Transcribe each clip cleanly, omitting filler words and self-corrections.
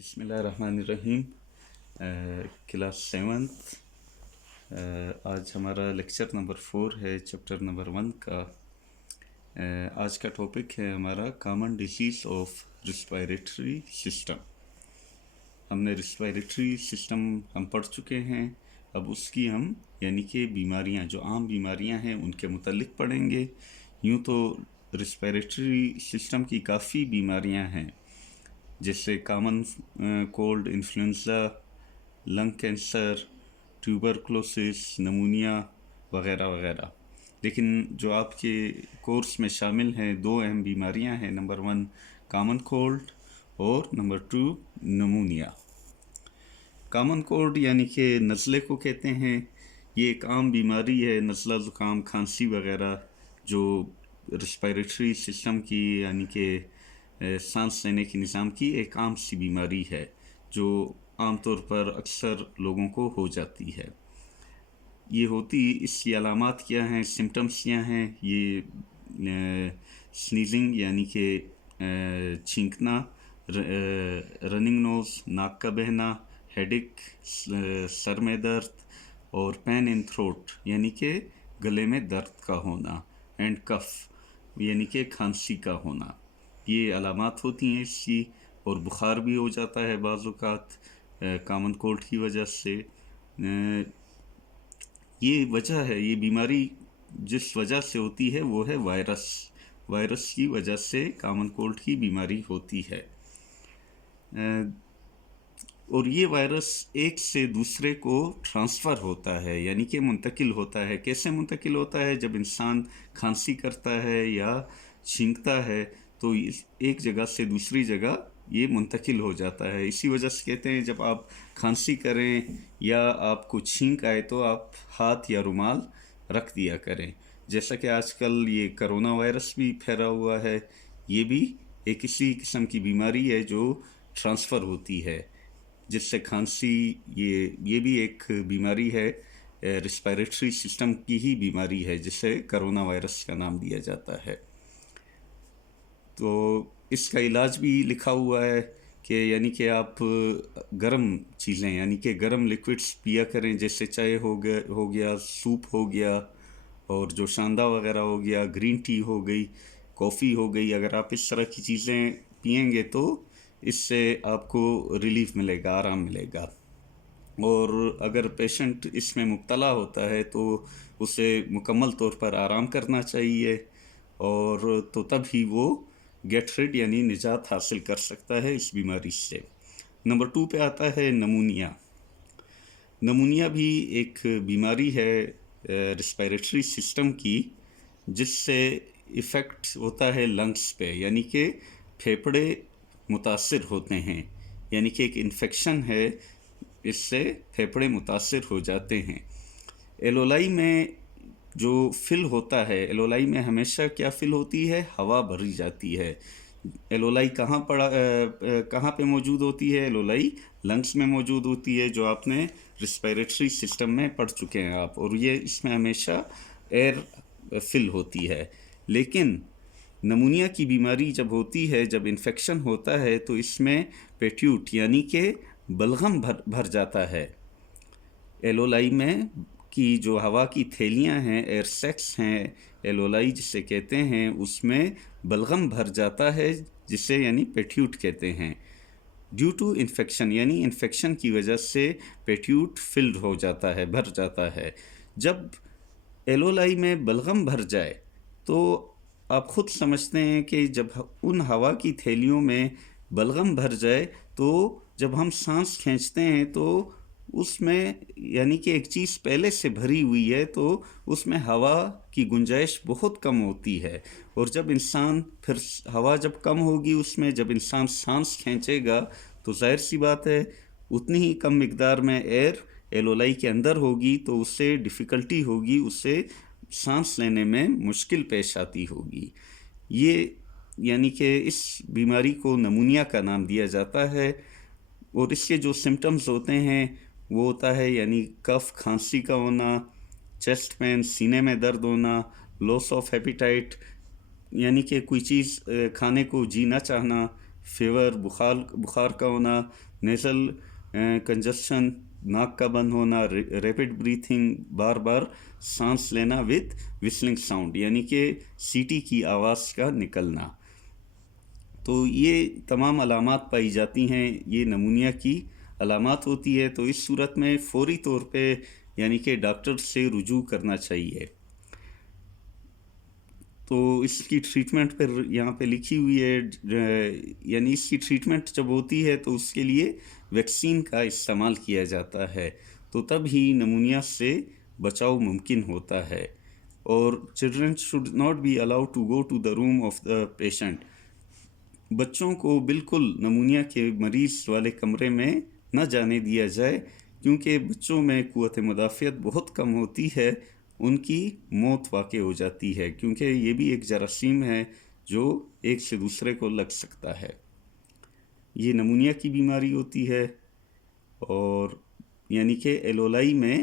بسم اللہ الرحمن الرحیم۔ کلاس سیونتھ، آج ہمارا لیکچر نمبر 4 ہے چیپٹر نمبر 1 کا۔ آج کا ٹاپک ہے ہمارا common disease of respiratory system. ہم نے ریسپائریٹری سسٹم ہم پڑھ چکے ہیں، اب اس کی ہم یعنی کہ بیماریاں جو عام بیماریاں ہیں ان کے متعلق پڑھیں گے۔ یوں تو ریسپائریٹری سسٹم کی کافی بیماریاں ہیں، جیسے common cold, influenza, lung cancer, tuberculosis, pneumonia وغیرہ وغیرہ۔ لیکن جو آپ کے کورس میں شامل ہیں، 2 اہم بیماریاں ہیں، نمبر 1 کامن کولڈ اور نمبر 2 نمونیا۔ کامن کولڈ یعنی کہ نزلے کو کہتے ہیں، یہ ایک عام بیماری ہے، نزلہ زکام کھانسی وغیرہ، جو ریسپائریٹری سسٹم کی یعنی کہ سانس لینے کے نظام کی ایک عام سی بیماری ہے، جو عام طور پر اکثر لوگوں کو ہو جاتی ہے۔ یہ ہوتی، اس کی علامات کیا ہیں، سمٹمز کیا ہیں؟ یہ سنیزنگ یعنی کہ چھینکنا، رننگ نوز، ناک کا بہنا، ہیڈک، سر میں درد، اور پین ان تھروٹ یعنی کہ گلے میں درد کا ہونا، اینڈ کف یعنی کہ کھانسی کا ہونا، یہ علامات ہوتی ہیں اس کی۔ اور بخار بھی ہو جاتا ہے بعض اوقات کامن کولڈ کی وجہ سے۔ یہ وجہ ہے، یہ بیماری جس وجہ سے ہوتی ہے وہ ہے وائرس کی وجہ سے کامن کولڈ کی بیماری ہوتی ہے۔ اور یہ وائرس ایک سے دوسرے کو ٹرانسفر ہوتا ہے، یعنی کہ منتقل ہوتا ہے۔ کیسے منتقل ہوتا ہے؟ جب انسان کھانسی کرتا ہے یا چھینکتا ہے تو ایک جگہ سے دوسری جگہ یہ منتقل ہو جاتا ہے۔ اسی وجہ سے کہتے ہیں جب آپ کھانسی کریں یا آپ کو چھینک آئے تو آپ ہاتھ یا رومال رکھ دیا کریں۔ جیسا کہ آج کل یہ کرونا وائرس بھی پھیلا ہوا ہے، یہ بھی ایک اسی قسم کی بیماری ہے جو ٹرانسفر ہوتی ہے، جس سے کھانسی، یہ بھی ایک بیماری ہے، ریسپائریٹری سسٹم کی ہی بیماری ہے، جسے کرونا وائرس کا نام دیا جاتا ہے۔ تو اس کا علاج بھی لکھا ہوا ہے کہ یعنی کہ آپ گرم چیزیں یعنی کہ گرم لیکوڈس پیا کریں، جیسے چائے ہو گیا، سوپ ہو گیا، اور جو شاندا وغیرہ ہو گیا، گرین ٹی ہو گئی، کافی ہو گئی۔ اگر آپ اس طرح کی چیزیں پئیں گے تو اس سے آپ کو ریلیف ملے گا، آرام ملے گا۔ اور اگر پیشنٹ اس میں مبتلا ہوتا ہے تو اسے مکمل طور پر آرام کرنا چاہیے، اور تو تب ہی وہ گیٹ ریڈ یعنی نجات حاصل کر سکتا ہے اس بیماری سے۔ نمبر 2 پہ آتا ہے نمونیا۔ نمونیا بھی ایک بیماری ہے ریسپائریٹری سسٹم کی، جس سے ایفیکٹ ہوتا ہے لنگس پہ، یعنی کہ پھیپھڑے متاثر ہوتے ہیں، یعنی کہ ایک انفیکشن ہے، اس سے پھیپھڑے متاثر ہو جاتے ہیں۔ ایلولائی میں جو فل ہوتا ہے، ایلولائی میں ہمیشہ کیا فل ہوتی ہے؟ ہوا بھری جاتی ہے۔ ایلولائی کہاں پہ موجود ہوتی ہے؟ ایلولائی لنگس میں موجود ہوتی ہے، جو آپ نے ریسپائریٹری سسٹم میں پڑھ چکے ہیں آپ، اور یہ اس میں ہمیشہ ایئر فل ہوتی ہے۔ لیکن نمونیا کی بیماری جب ہوتی ہے، جب انفیکشن ہوتا ہے، تو اس میں پیٹیوٹ یعنی کہ بلغم بھر جاتا ہے۔ ایلولائی میں کی جو ہوا کی تھیلیاں ہیں، ایئر سیکس ہیں، ایلولائی جسے کہتے ہیں، اس میں بلغم بھر جاتا ہے، جسے یعنی پیٹیوٹ کہتے ہیں۔ ڈیو ٹو انفیکشن یعنی انفیکشن کی وجہ سے پیٹیوٹ فلڈ ہو جاتا ہے، بھر جاتا ہے۔ جب ایلولائی میں بلغم بھر جائے تو آپ خود سمجھتے ہیں کہ جب ان ہوا کی تھیلیوں میں بلغم بھر جائے تو جب ہم سانس کھینچتے ہیں تو اس میں یعنی کہ ایک چیز پہلے سے بھری ہوئی ہے، تو اس میں ہوا کی گنجائش بہت کم ہوتی ہے، اور جب انسان پھر ہوا جب کم ہوگی اس میں، جب انسان سانس کھینچے گا تو ظاہر سی بات ہے اتنی ہی کم مقدار میں ایئر ایلولائی کے اندر ہوگی، تو اس سے ڈیفیکلٹی ہوگی، اس سے سانس لینے میں مشکل پیش آتی ہوگی۔ یہ یعنی کہ اس بیماری کو نمونیا کا نام دیا جاتا ہے۔ اور اس کے جو سمٹمز ہوتے ہیں وہ ہوتا ہے یعنی کف، کھانسی کا ہونا، چیسٹ پین، سینے میں درد ہونا، لاس آف ایپیٹائٹ یعنی کہ کوئی چیز کھانے کو جی نہ چاہنا، فیور، بخار کا ہونا، نیزل کنجسشن، ناک کا بند ہونا، ریپڈ بریتھنگ، بار بار سانس لینا وتھ وسلنگ ساؤنڈ یعنی کہ سیٹی کی آواز کا نکلنا. تو یہ تمام علامات پائی جاتی ہیں، یہ نمونیا کی علامات ہوتی ہے. تو اس صورت میں فوری طور پہ یعنی کہ ڈاکٹر سے رجوع کرنا چاہیے. تو اس کی ٹریٹمنٹ پر یہاں پہ لکھی ہوئی ہے، یعنی اس کی ٹریٹمنٹ جب ہوتی ہے تو اس کے لیے ویکسین کا استعمال کیا جاتا ہے، تو تب ہی نمونیا سے بچاؤ ممکن ہوتا ہے. اور children should not be allowed to go to the room of the patient. بچوں کو بالکل نمونیا کے مریض والے کمرے میں نہ جانے دیا جائے، کیونکہ بچوں میں قوت مدافعت بہت کم ہوتی ہے، ان کی موت واقع ہو جاتی ہے، کیونکہ یہ بھی ایک جراثیم ہے جو ایک سے دوسرے کو لگ سکتا ہے. یہ نمونیا کی بیماری ہوتی ہے، اور یعنی کہ ایلولائی میں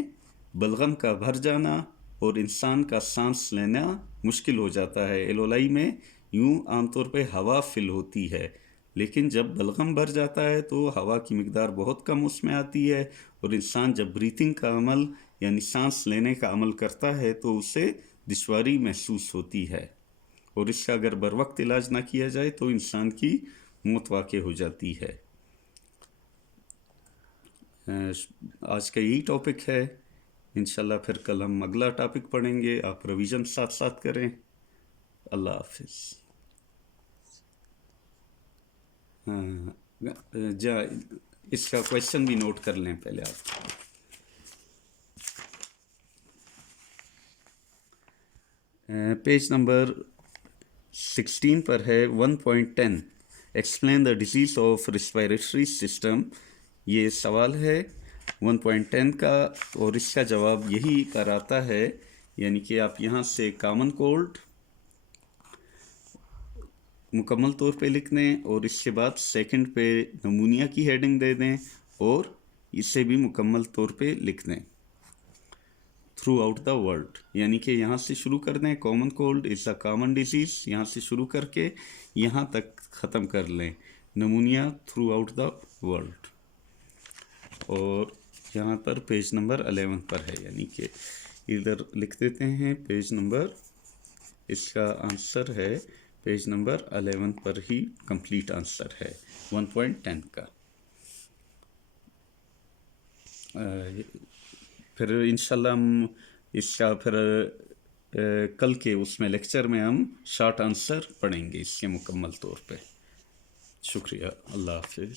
بلغم کا بھر جانا اور انسان کا سانس لینا مشکل ہو جاتا ہے. ایلولائی میں یوں عام طور پہ ہوا فل ہوتی ہے، لیکن جب بلغم بھر جاتا ہے تو ہوا کی مقدار بہت کم اس میں آتی ہے، اور انسان جب بریتنگ کا عمل یعنی سانس لینے کا عمل کرتا ہے تو اسے دشواری محسوس ہوتی ہے، اور اس کا اگر بر وقت علاج نہ کیا جائے تو انسان کی موت واقع ہو جاتی ہے. آج کا یہی ٹاپک ہے. انشاءاللہ پھر کل ہم اگلا ٹاپک پڑھیں گے. آپ ریویژن ساتھ ساتھ کریں. اللہ حافظ. جا اس کا کویشچن بھی نوٹ کر لیں پہلے آپ. پیج نمبر 16 پر ہے 1.10 explain the disease of respiratory system. یہ سوال ہے 1.10 کا، اور اس کا جواب یہی کراتا ہے، یعنی کہ آپ یہاں سے کامن کولڈ مکمل طور پہ لکھ دیں، اور اس کے بعد سیکنڈ پہ نمونیا کی ہیڈنگ دے دیں، اور اسے بھی مکمل طور پہ لکھ دیں تھرو آؤٹ دا ورلڈ. یعنی کہ یہاں سے شروع کر دیں، common cold is a common disease, یہاں سے شروع کر کے یہاں تک ختم کر لیں، pneumonia through out the world. اور یہاں پر پیج نمبر 11 پر ہے، یعنی کہ ادھر لکھ دیتے ہیں پیج نمبر، اس کا آنسر ہے پیج نمبر 11 پر ہی کمپلیٹ آنسر ہے 1.10 کا. پھر انشاءاللہ ہم اس کا پھر کل کے اس میں لیکچر میں ہم شارٹ آنسر پڑھیں گے اس کے مکمل طور پہ. شکریہ. اللہ حافظ.